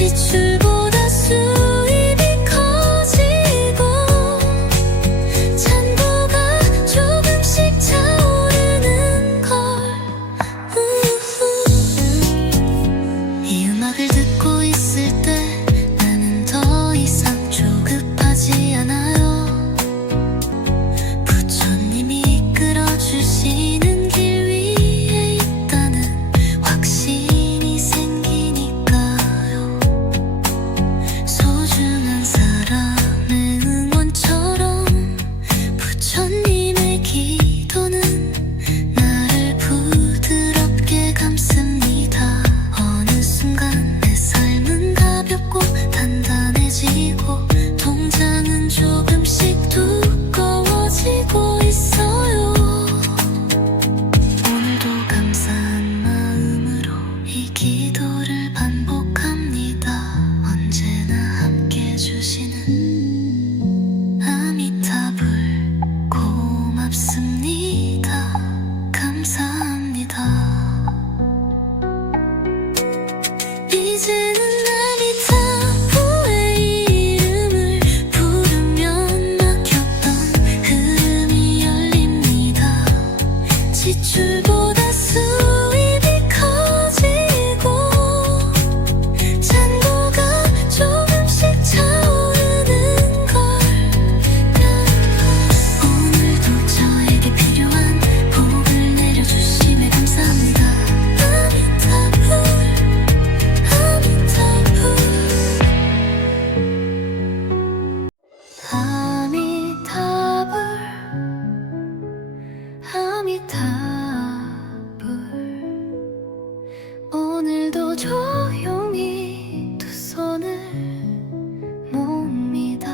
지출보다 수입이 커지고 잔고가 조금씩 차오르는 걸. 이 음악을 듣고 있을 때 나는 더 이상 조급하지 않아요. 부처님이 이끌어주시는 길 위에 있다는 확신이 생기니까요. 소중한 사람의 응원처럼 부처님의 기도는 나를 부드럽게 감습니다. 어느 순간 내 삶은 가볍고 단단해지고 통장은 조금씩 두꺼워지고 있어요. 오늘도 감사한 마음으로 이 기도를 반복합니다. 언제나 함께 해주시는 아미타불 고맙습니다. 감사합니다. 이제는 아미타불의 이름을 부르면 막혔던 흐름이 열립니다. 지출보다 수입이 커지고 잔고가 조금씩 차오르는 걸. 오늘도 저에게 필요한 복을 내려주심에 감사합니다. 아미타불 아미타불 아미타불. 오늘도 조용히 두 손을 모읍니다.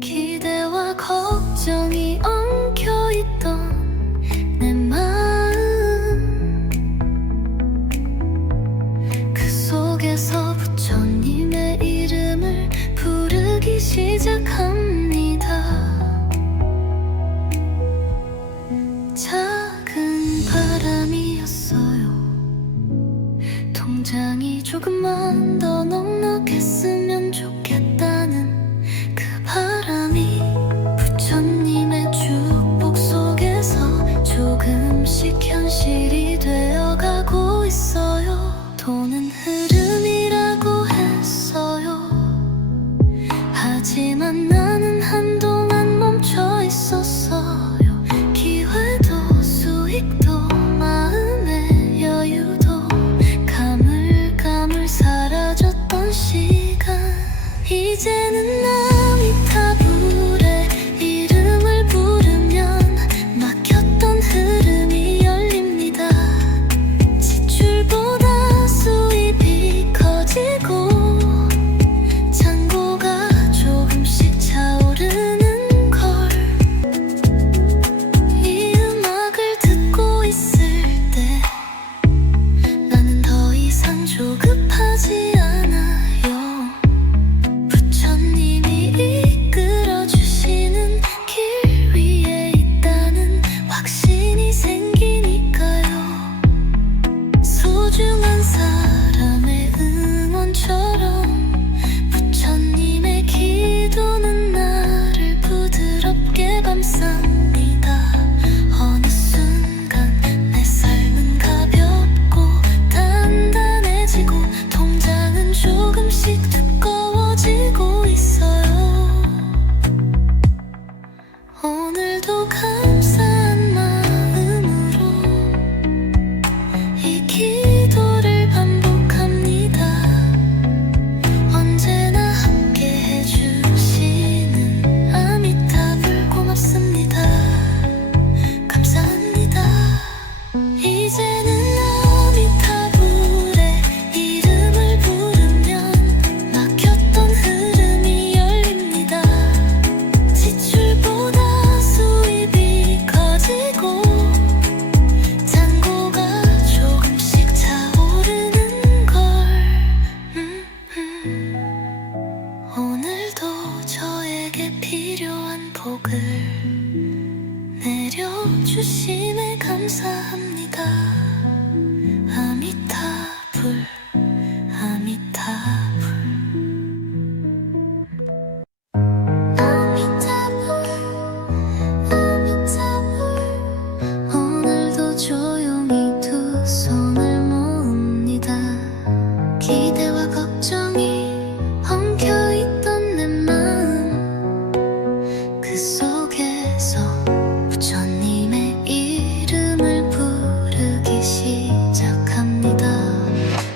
기대와 걱정이 엉켜있던 내 마음, 그 속에서 부처님의 이름을 부르기 시작합니다. 작은 바람이었어요. 통장이 조금만 더 넉넉했으면 좋겠다는 그 바람이 부처님의 축복 속에서 조금씩 현실이 되어가고 있어요. 돈은 흐름이라고 했어요. 하지만 나는 한동안 멈춰 있었어요. 기회도 수익도 마음의 여유도 가물가물 사라졌던 시간.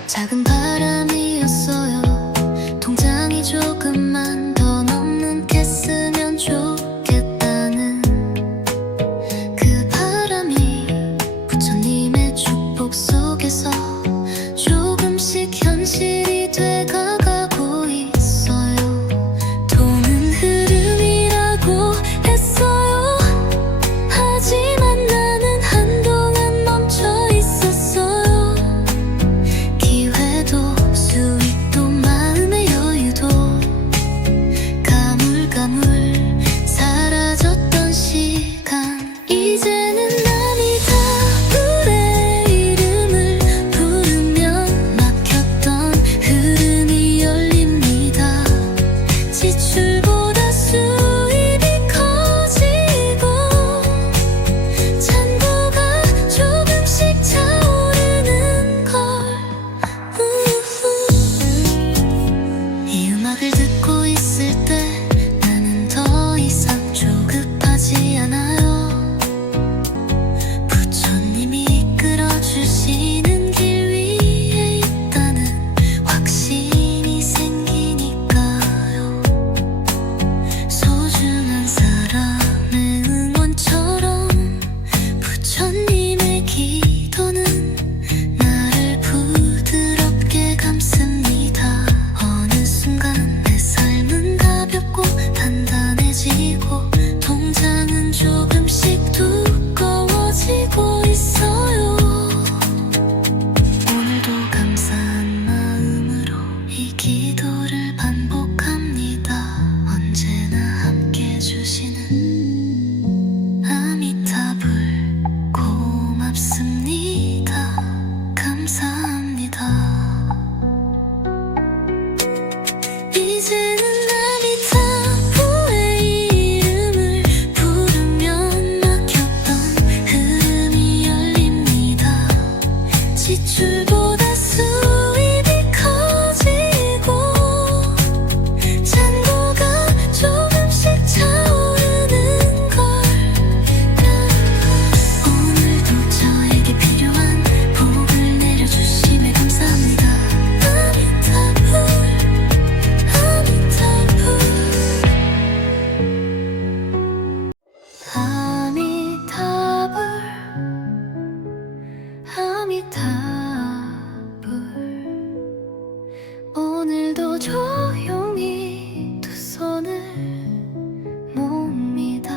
작은 바람이었어요. 통장이 조금만 더 넉넉해 쓰면 좋겠다는 그 바람이 부처님의 축복 속에서 조금씩 현실이 돼가고 있어요. 돈은 흐름이라고 했어요. 하지만 나는 한동안 멈춰 있었어요. 기회도 수익도 마음의 여유도 가물가물 사라졌던 시간. 이제는 아미타불의 이름을 부르면 막혔던 흐름이 열립니다. 지출보다 수입이 커지고 잔고가 조금씩 차오르는 걸. 이 음악을 듣고 있을 때 나는 더 이상 조급하지 않아요. 부처님이 이끌어주시는 길 위에 있다는 확신이 생기니까요. 소중한 사람의 응원처럼 부처님의 기도는 나를 부드럽게 감습니다. 어느 순간 내 삶은 가볍고 단단해지고 통장은 조금씩 두꺼워지고 있어요. 오늘도 감사한 마음으로 이 기도를 반복합니다. 언제나 함께 해주시는 아미타불 고맙습니다. 감사합니다. 이제는 아미타불의 이름을 부르면 막혔던 흐름이 열립니다. 지출보다 수입이 커지고 잔고가 조금씩 차오르는 걸. 오늘도 저에게 필요한 복을 내려주심에 감사합니다. 아미타불 아미타불 아미타불. 오늘도 조용히 두 손을 모읍니다.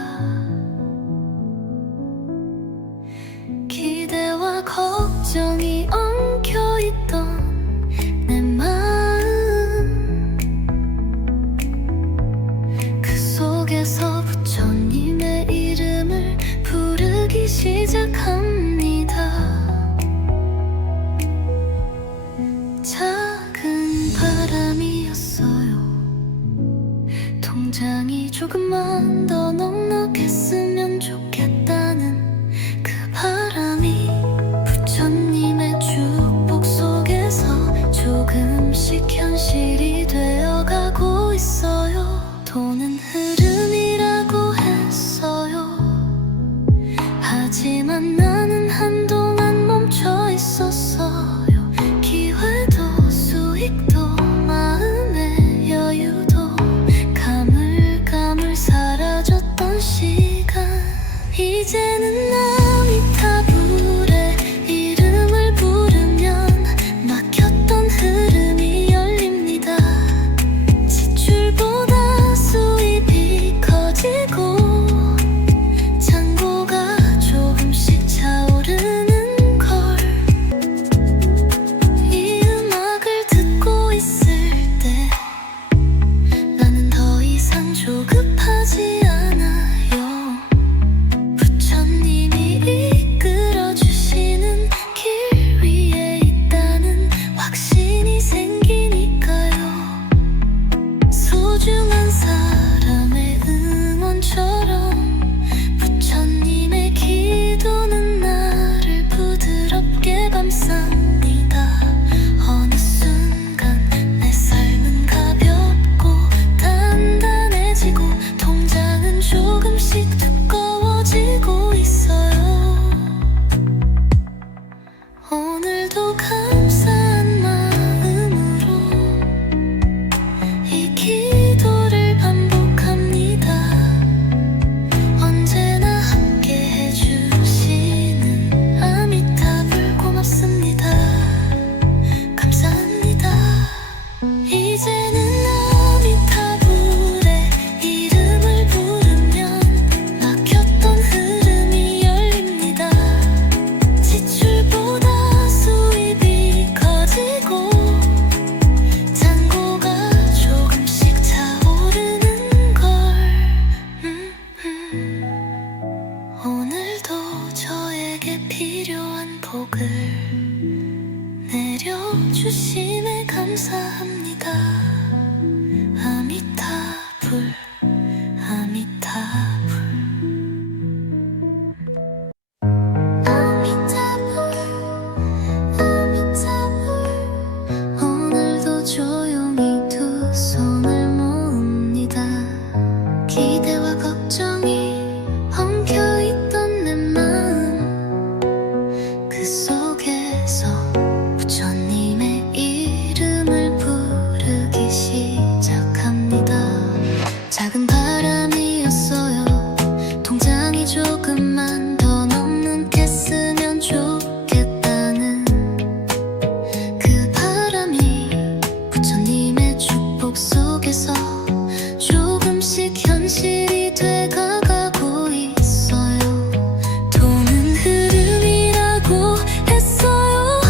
기대와 걱정이 엉켜있던 내 마음, 그 속에서 부처님의 이름을 부르기 시작합니다. 작은 바람이었어요. 통장이 조금만 더 넉넉했으면 좋겠다는 그 바람이 부처님의 축복 속에서 조금씩 현실이 되어가고 있어요. 돈은 흐름이라고 했어요. 하지만 나는 한동안 멈춰 있었어요. 기회도 수익도 마음의 여유도 가물가물 사라졌던 주심에 감사합니다. 아미타불 아미타불 오늘도 조용히 두 손을 모읍니다. 기대와 걱정이 엉켜있던 내 마음 그 속에서 부처님의 이름을 부르기 시작합니다. 작은 바람이었어요. 통장이 조금만 더 넉넉했으면 좋겠다는 그 바람이 부처님의 축복 속에서 조금씩 현실이 돼가고 있어요. 돈은 흐름이라고 했어요.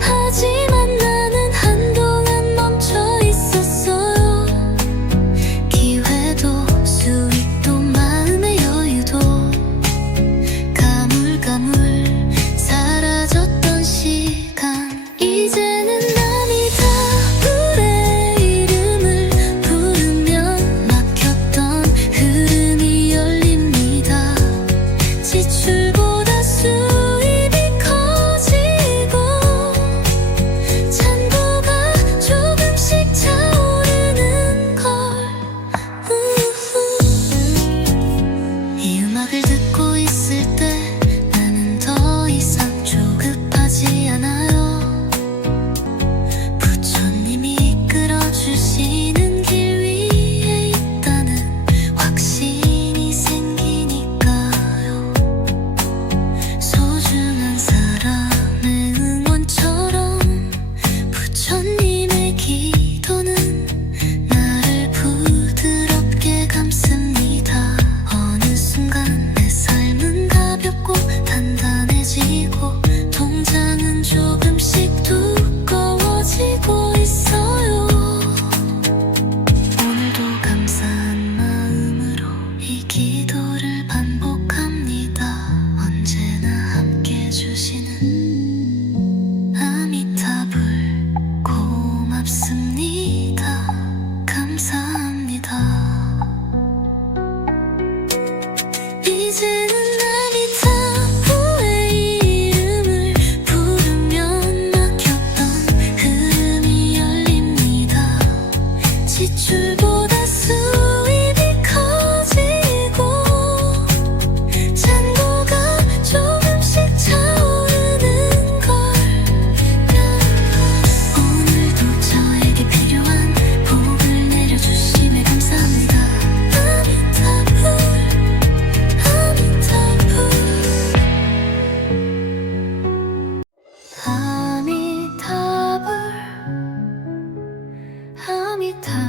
하지만 나는 한동안 멈춰 있었어요. 기회도 수익도 마음의 여유도 가물가물 사라졌던 시간 이제는 아미타불의 이름을 부르면 막혔던 흐름이 열립니다. 지출보다 수입이 커지고 잔고가 조금씩 차오르는 걸 이 음악을 듣고 있을 때 나는 더 이상 조급하지 않아요. 부처님이 이끌어주시는 길 위에 있다는 확신이 생기니까요. 소중한 사람의 응원처럼 부처님의 기도는 나를 부드럽게 감습니다. 어느 순간 내 삶은 가볍고 단단해지고 통장은 조금씩 두꺼워지고 있어요. 오늘도 감사한 마음으로 이 기도를 반복합니다. 언제나 함께 해주시는 아미타불 고맙습니다. 감사합니다. 이제는 아미타불의 이름을 부르면 막혔던 흐름이 열립니다. 지출보다 수입이 커지고 잔고가 조금씩 차오르는 걸 오늘도 저에게 필요한 복을 내려주심에 감사합니다. 아미타불 아미타불 아미타불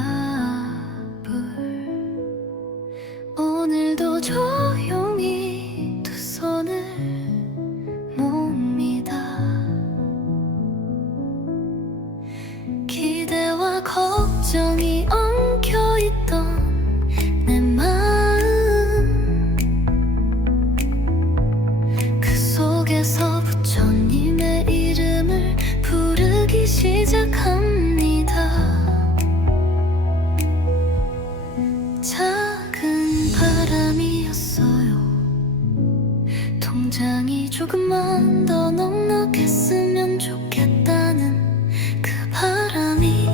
오늘도 조용히 두 손을 모읍니다. 기대와 걱정이 엉켜있던 내 마음 그 속에서 부처님의 이름을 부르기 시작합니다. 작은 바람이었어요. 통장이 조금만 더 넉넉했으면 좋겠다는 그 바람이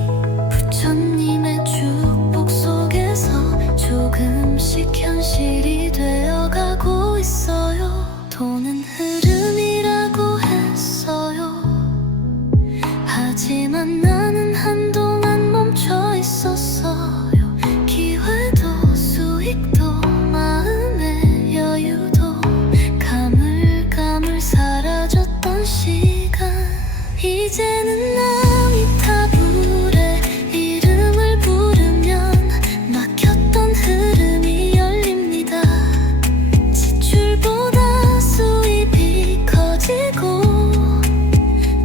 부처님의 축복 속에서 조금씩 현실이 되어가고 있어요. 돈은 흐름이라고 했어요. 하지만 나는 한동안 멈춰 있었어요. 기회도 수익도 마음의 여유도 가물가물 사라졌던 시간 이제는 아미타불의 이름을 부르면 막혔던 흐름이 열립니다. 지출보다 수입이 커지고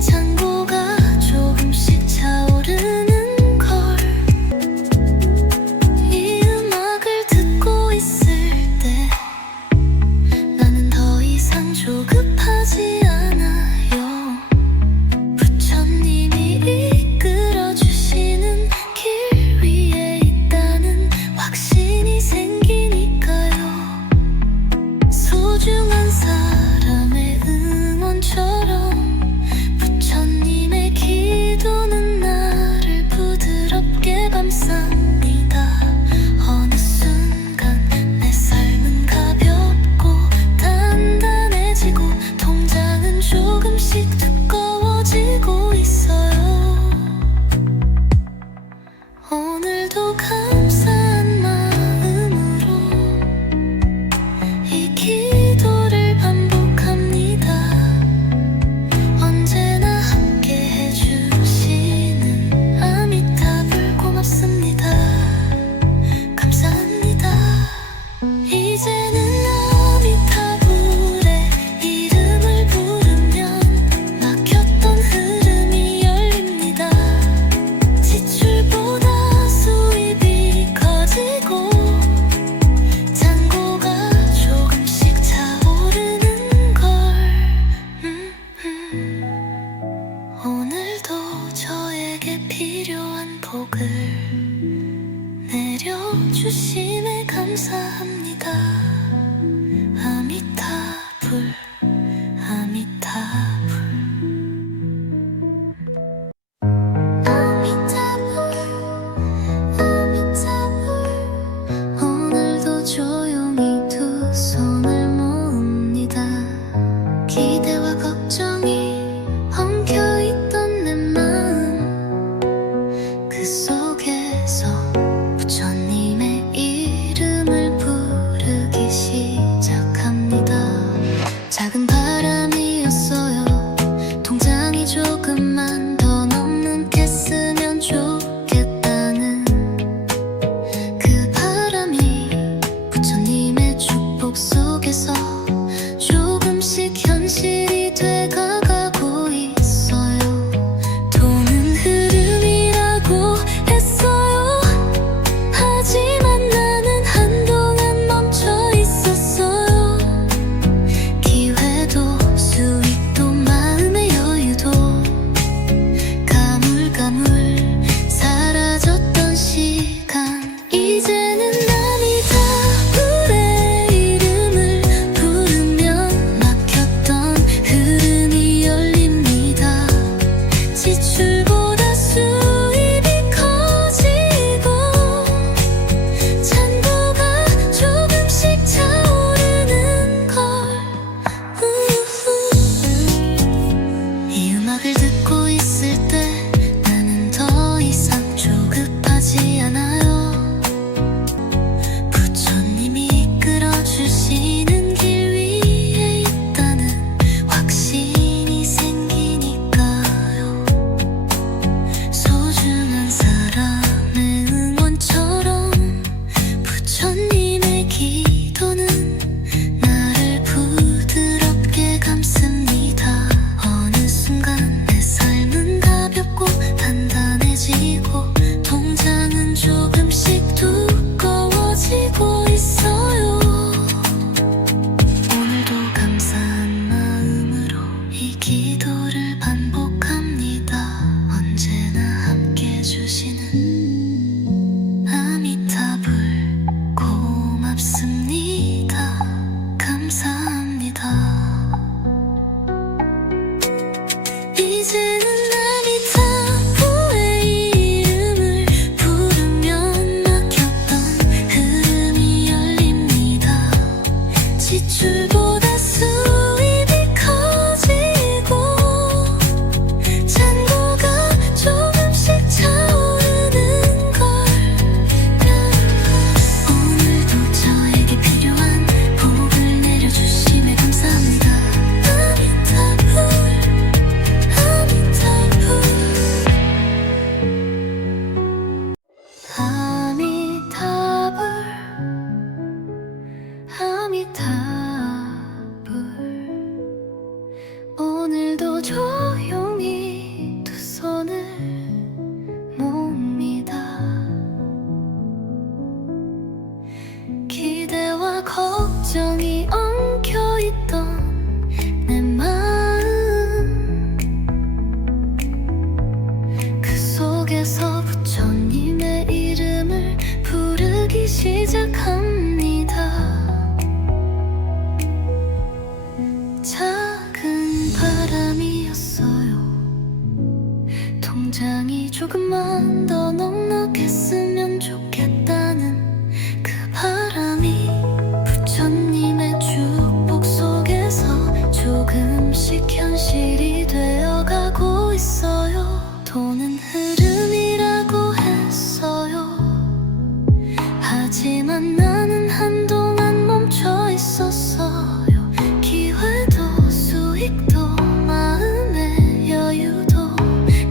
잔고가 조금씩 차 복을 내려주심에 감사합니다. 아미타불 아미타불 아미타불 오늘도 조용히 두 손을 모읍니다. 기대와 걱정이 엉켜있던 내 마음 그 속에서 부처님의 이름을 부르기 시작합니다. 작은 바람이었어요. 통장이 조금만 더 넉넉했으면 좋겠다는 그 바람이 부처님의 축복 속에서 조금씩 현실이 돼가고 있어요. 돈은 흐름이라고 했어요. 하지만 나는 한동안 멈춰 있었어요. 기회도 수익도 마음의 여유도 가물가물 사라졌던 시간 이제는 아미타불의 이름을 부르면 막혔던 흐름이 열립니다. 지출보다 수입이 커지고 잔고가 조금씩 차오르는 걸 이 음악을 듣고 있을 때 나는 더 이상 조급하지 않아요. 부처님이 이끌어주시는 길 위에 있다는 확신이 생기니까요. 소중한 사람의 응원처럼 부처님의 기도는 나를 부드럽게 감습니다. 어느 순간 내 삶은 가볍고 단단해지고 통장은 조금씩 두꺼워지고 있어요. 오늘도 감사한 마음으로 이 기도를 반복합니다. 언제나 함께 해주시는 아미타불 고맙습니다. 감사합니다. 이제는 아미타불의 이름을 부르면 막혔던 흐름이 열립니다. 지출보다 수입이 커지고 잔고가 조금씩 차오르는 걸 오늘도 저에게 필요한 복을 내려주심에 감사합니다. 아미타불 아미타불 아미타불 오늘도 조용히 두 손을 모읍니다. 기대와 걱정이 엉켜있던 내 마음 그 속에서 부처님의 이름을 부르기 시작합니다. 작은 바람이었어요. 통장이 조금만 더 넉넉했으면 좋겠다는 그 바람이 부처님의 축복 속에서 조금씩 현실이 되어가고 있어요. 돈은 흐름이라고 했어요. 하지만 나는 한동안 멈춰 있었어요. 기회도 수익도 마음의 여유도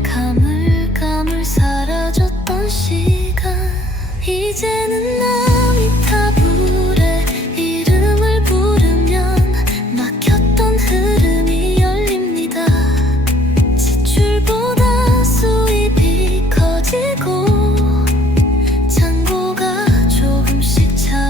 가물가물 사라졌던 시간 이제는 아미타불의 이름을 부르면 막혔던 흐름이 열립니다. 지출보다 수입이 커지고 잔고가 조금씩 차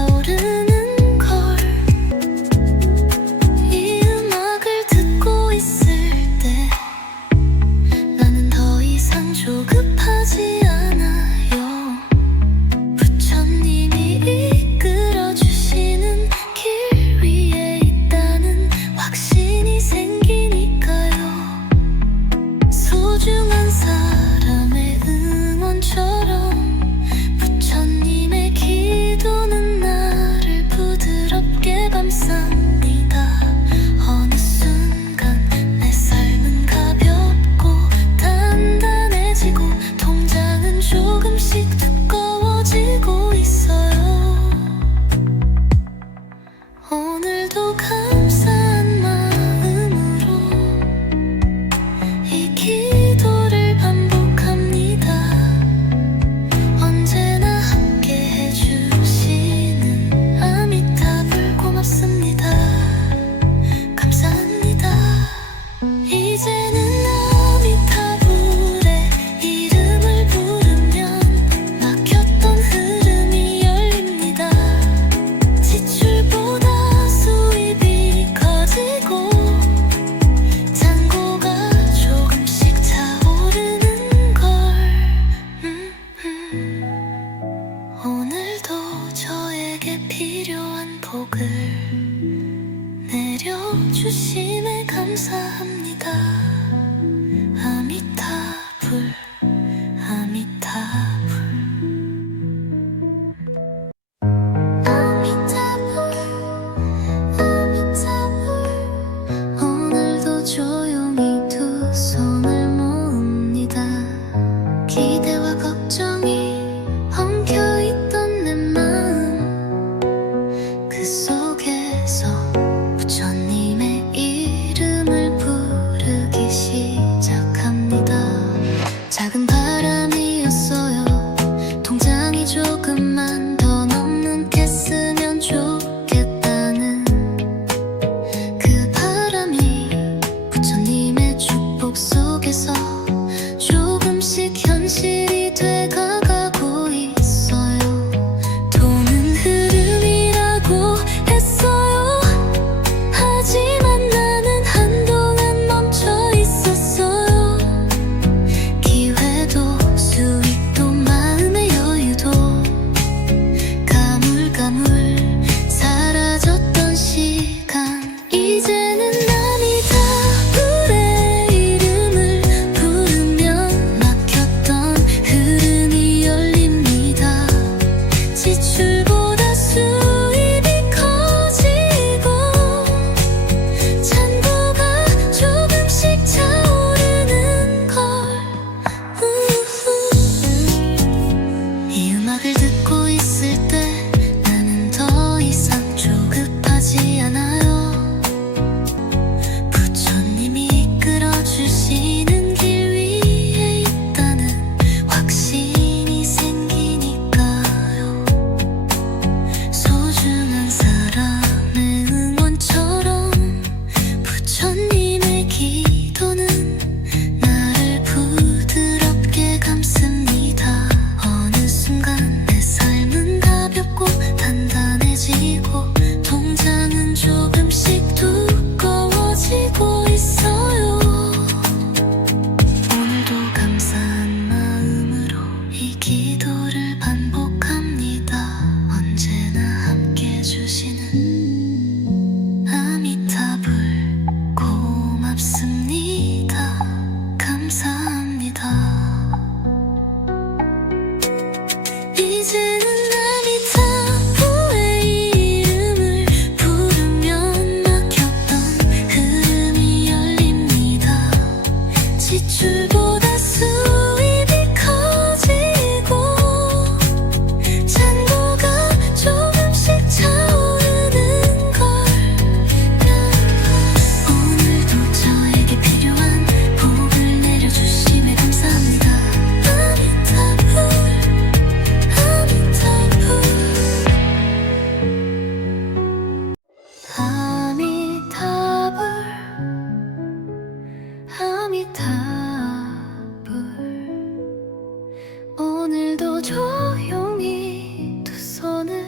조용히 두 손을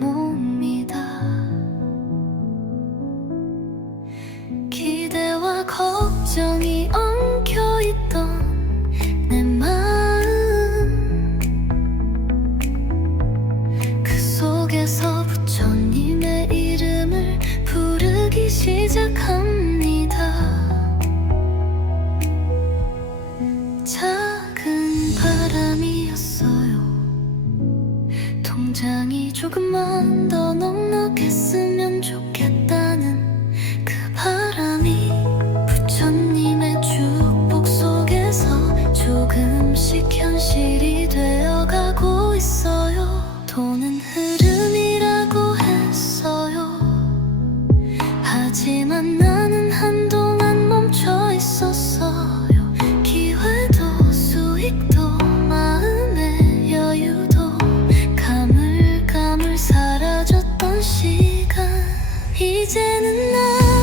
모읍니다. 기대와 걱정이 엉켜있던 내 마음, 그 속에서 부처님의 이름을 부르기 시작합니다. 작은 바람이었어요. 통장이 조금만 더 넉넉했으면 좋겠다는 그 바람이 부처님의 축복 속에서 조금씩 현실이 되어가고 있어요. 돈은 흐름이라고 했어요. 하지만 나는 한동안 멈춰 있었어요. 기회도 수익도 마음의 여유도 가물가물 사라졌던 시간, 이제는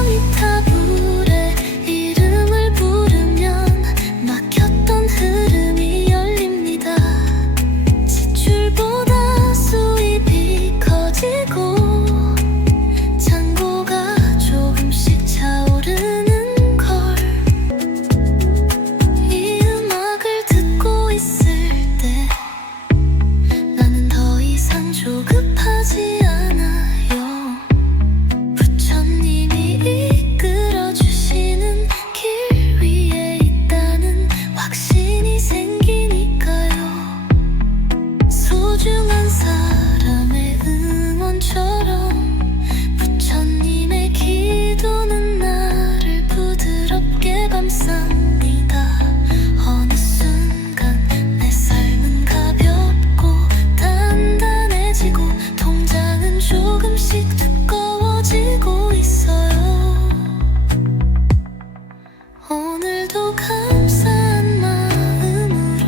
아미타불의 이름을 부르면 막혔던 흐름이 열립니다. 지출보다 수입이 커지고 잔고가 조금씩 차오르는 걸, 이 음악을 듣고 있을 때 나는 더 이상 조급하지 않아요. 부처님이 이끌어주시는 길 위에 있다는 확신이 생기니까요. 소중한 사람의 응원처럼 부처님의 기도는 나를 부드럽게 감쌉니다. 어느 순간 내 삶은 가볍고 단단해지고 통장은 조금씩 두꺼워지고 있어요. 오늘도 감사한 마음으로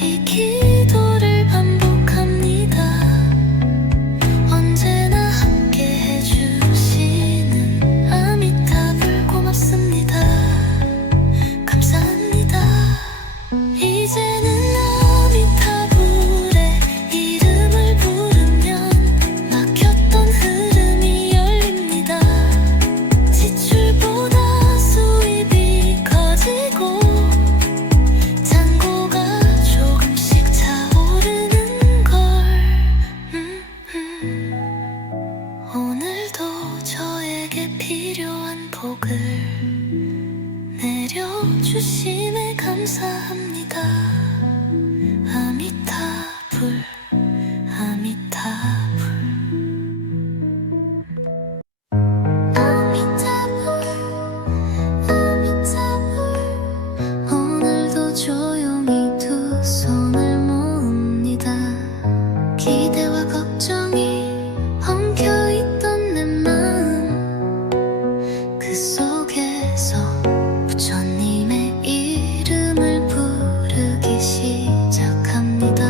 이 기도를 반복합니다. 언제나 함께 해주시는 아미타불 고맙습니다. 감사합니다. 이제는 아미타불의 이름을 부르면 막혔던 흐름이 열립니다. 지출보다 수입이 커지고 잔고가 조금씩 차오르는 걸, 오늘도 저에게 필요한 복을 내려주심에 감사합니다. 아미타불, 아미타불. 아미타불, 아미타불. 오늘도 조용히 두 손을 모읍니다. 기대와 걱정이 엉켜있던 내 마음, 그 속에서 부처님의 이름을 부르기 시작합니다.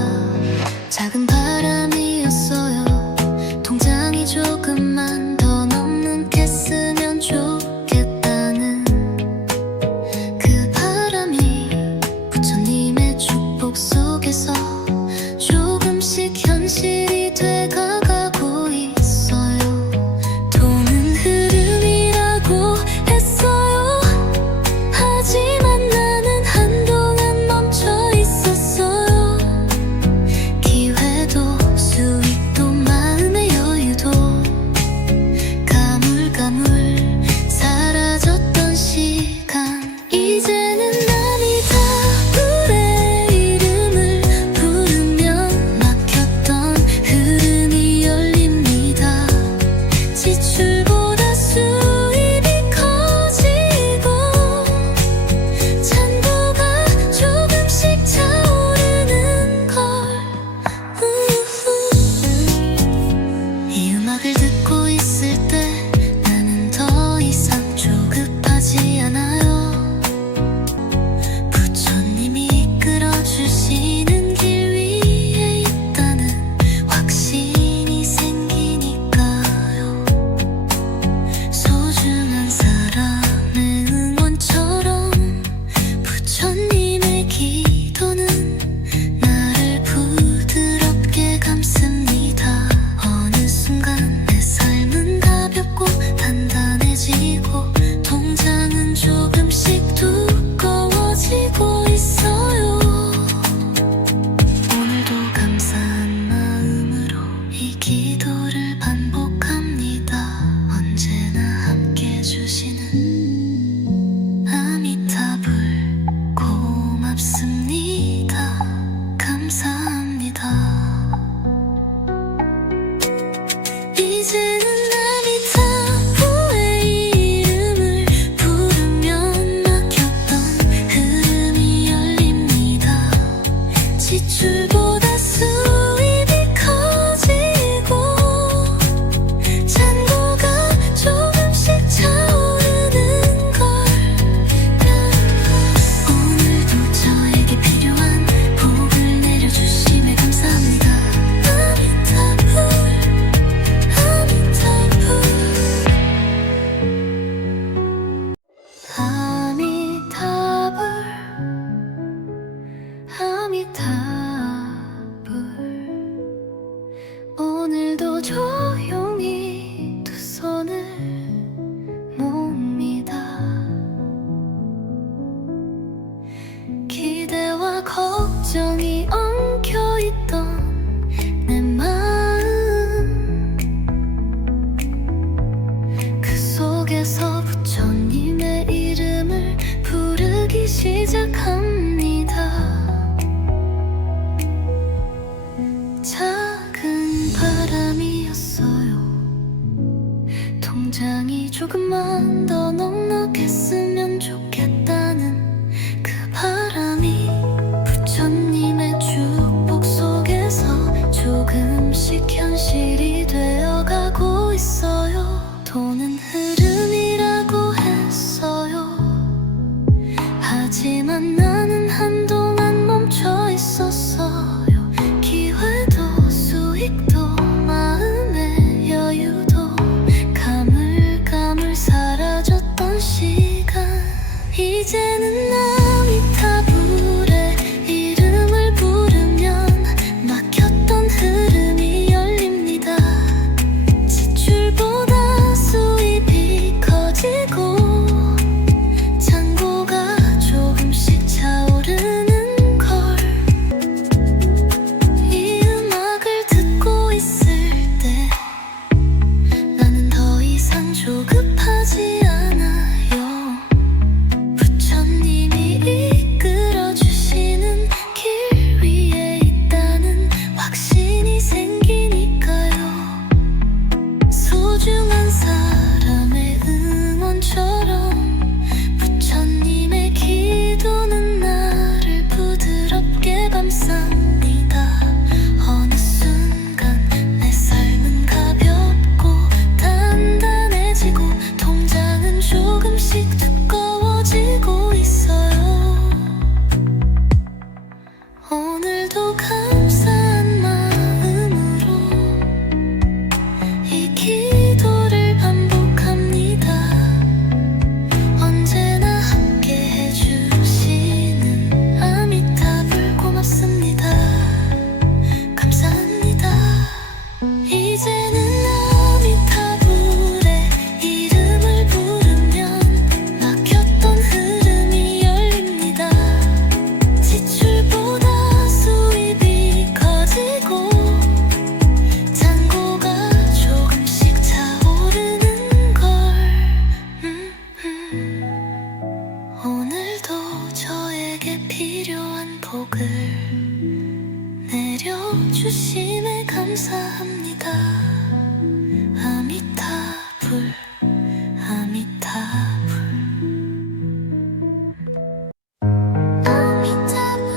고맙습니다. 감사합니다. 이제는 아미타불의 이름을 부르면 막혔던 흐름이 열립니다. 지출보다 수입이 커지고 잔고가 조금씩 차오르는 걸 오늘도 저에게 필요한 복을 내려주심에 감사합니다. 아미타불 오늘도 조용히 두 손을 모읍니다. 기대와 걱정이 엉켜있던 내 마음 그 속에서 부처님의 이름을 부르기 시작합니다. 작은 바람이었어요. 통장이 조금만 더 넉넉했으면 좋겠다는 그 바람이 부처님의 축복 속에서 조금씩 현실이 되어가고 있어요. 돈은 흐름이라고 했어요. 하지만 나는 한동안 멈춰 있었어요. 기회도 수익도 마음의 여유도 가물가물 사라졌던 시간 이제는 아미타불의 이름을 부르면 막혔던 흐름이 열립니다. 지출보다 수입이 커지고 잔고가 조금씩 차오르는 걸 이 음악을 듣고 있을 때 나는 더 이상 조급하지 않아요. 부처님이 이끌어주시는 길 위에 있다는 확신이 생기니까요. 소중한 사람의 응원처럼 부처님의 기도는 나를 부드럽게 감쌉니다. 어느 순간 내 삶은 가볍고 단단해지고 통장은 조금씩 두꺼워지고 있어요. 오늘도 감사한 마음으로 이 기도를 반복합니다. 언제나 함께 해주시는 아미타불 고맙습니다. 감사합니다. 이제는 아미타불의 이름을 부르면 막혔던 흐름이 열립니다. 지출보다 수입이 커지고 잔고가 조금씩 차오르는 걸 오늘도 저에게 필요한 복을 내려주심에 감사합니다. 아미타불 아미타불 아미타불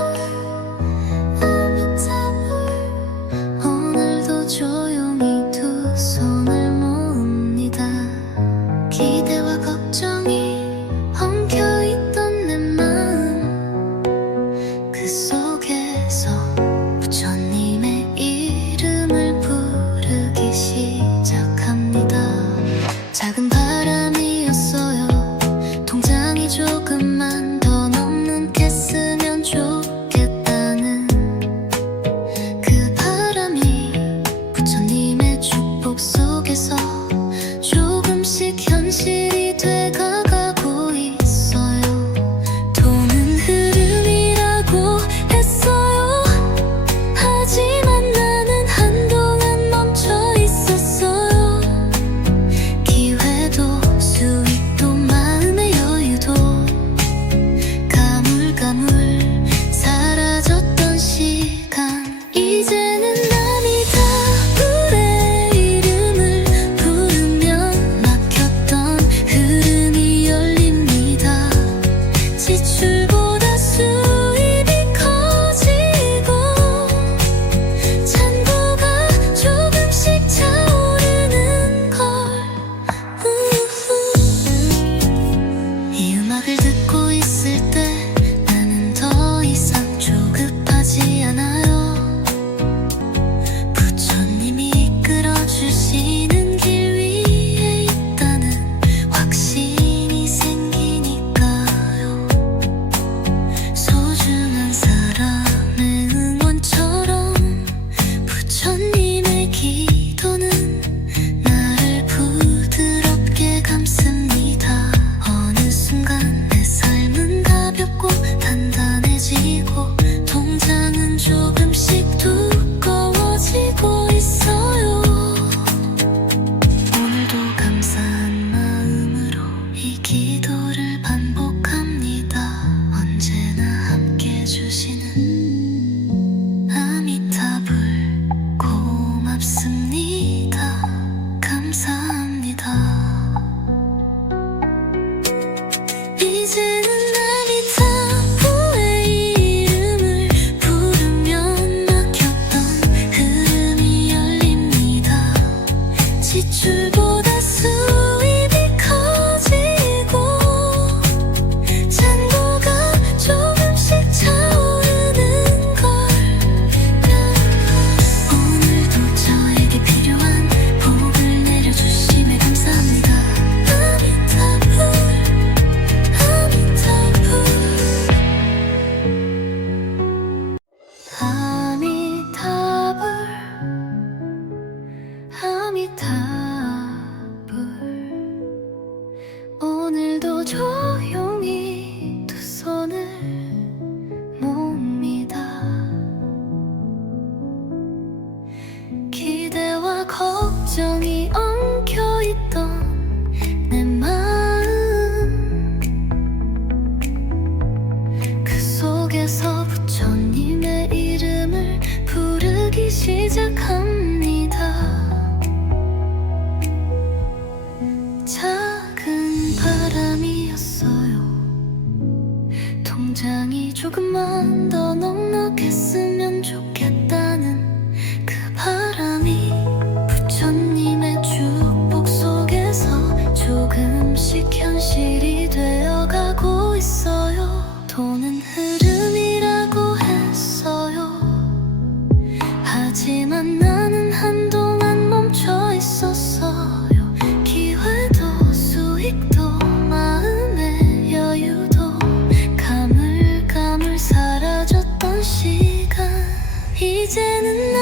오늘도 조용히 두 손을 모읍니다. 기대와 걱정이 엉켜있던 내 마음 그 속에서 부처님의 이름을 부르기 커지고 통장은 조금씩 두꺼워지고 있어요. 오늘도 감사한 마음으로 이 기도를 반복합니다. 언제나 함께 해주시는 아미타불 고맙습니다. 감사합니다. 이제는 아미타불의 이름을 부르면 막혔던 흐름이 열립니다. 지출보다 수입이 커지고 잔고가 조금씩 차오르는 걸 오늘도 저에게 필요한 복을 내려주심에 감사합니다. 아미타불 아미타불 아미타불 오늘도 조용히 두 손을 모읍니다. 기대와 걱정이 엉켜있던 내 마음 그 속에서 부처님의 이름을 부르기 시작합니다. 작은 바람이었어요. 통장이 조금만 더 넉넉했으면 좋겠다는 그 바람이 부처님의 축복 속에서 조금씩 현실이 되어가고 있어요. 돈은 흐름이라고 했어요. 하지만 나는 한동안 멈춰 있었어요. 기회도 수익도 마음의 여유도 가물가물 사라졌던 시간 이제는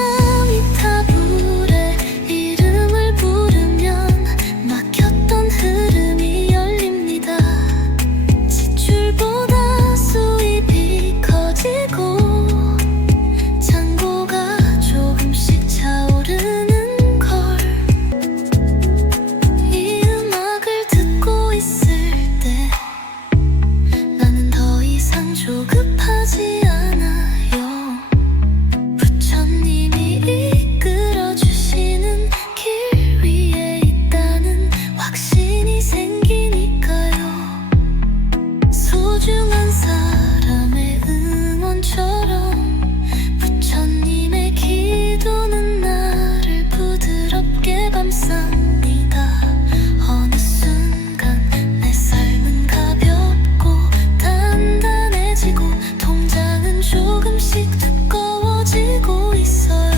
아미타불의 이름을 부르면 막혔던 흐름이 열립니다. 지출보다 수입이 커지고 잔고가 조금씩 차오르는 걸 이 음악을 듣고 있을 때 나는 더 이상 조급하지 않아요. 부처님이 이끌어주시는 길 위에 있다는 확신이 생기니까요. 소중한 사람의 응원처럼 부처님의 기도는 나를 부드럽게 감쌉니다. 어느 순간 내 삶은 가볍고 단단해지고 통장은 조금씩 두꺼워지고 있어요.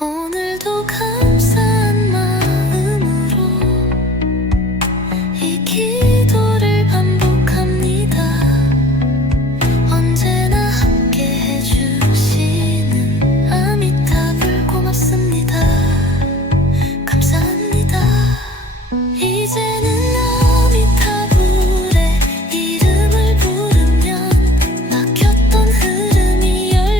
오늘도 감사한 마음으로 이 기도를 반복합니다. 언제나 함께 해주시는 아미타불 고맙습니다. 감사합니다. 이제는 아미타불의 이름을 부르면 막혔던 흐름이 열립니다.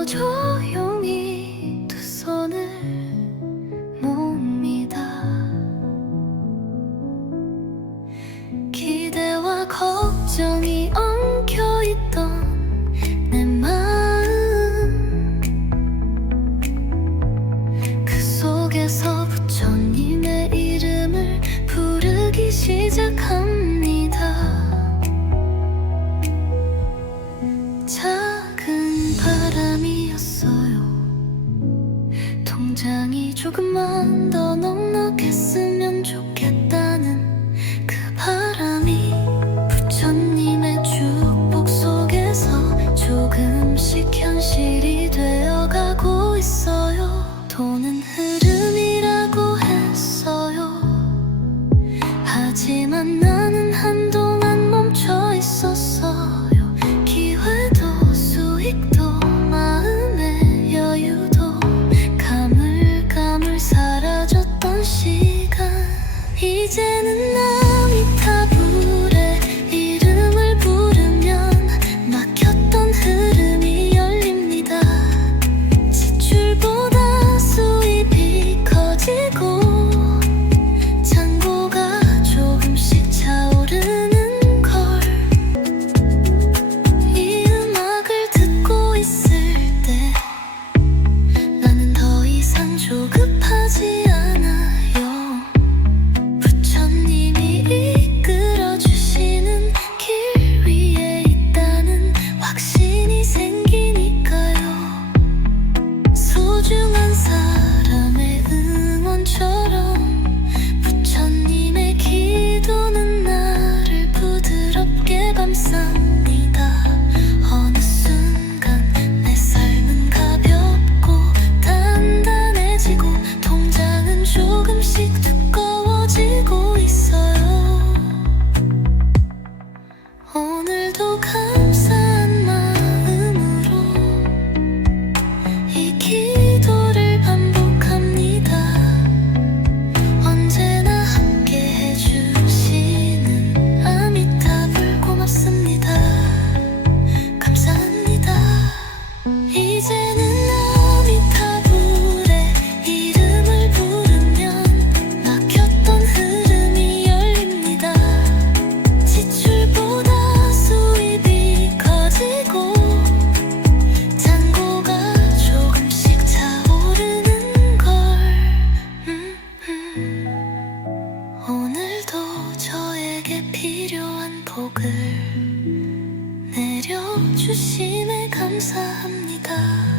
또 조용히 두 손을 모읍니다. 기대와 걱정이 엉켜있던 내 마음, 그 속에서 부처님의 이름을 부르기 시작합니다. 작은 바람이었어요. 통장이 조금만 더 넉넉했으면 좋겠다는 그 바람이 부처님의 축복 속에서 조금씩 현실이 되어가고 있어요. 돈은 흐름이라고 했어요. 하지만 나는 한동안 멈춰 있었어요. 기회도 수익도 마음의 여유도 가물가물 사라졌던 시간, 이제는 아미타불의 이름을 부르면 막혔던 흐름이 열립니다. 지출보다 수입이 커지고 잔고가 조금씩 차오르는 걸, 이 음악을 듣고 있을 때 나는 더 이상 조급하지 않아요. 부처님이 이끌어주시는 길 위에 있다는 확신이 생기니까요. 소중한 사람의 응원처럼 부처님의 기도는 나를 부드럽게 감쌉니다. 어느 순간 내 삶은 가볍고 단단해지고 통장은 조금씩 두꺼워지고 있어요. 오늘도 감사한 마음으로 이 기도를 반복합니다. 언제나 함께 해주시는 아미타불 고맙습니다. 감사합니다. 이제는 아미타불의 이름을 부르면 막혔던 흐름이 열립니다. 지출보다 수입이 커지고 잔고가 조금씩 차오르는 걸, 오늘도 저에게 필요한 복을 내려주심에 감사합니다.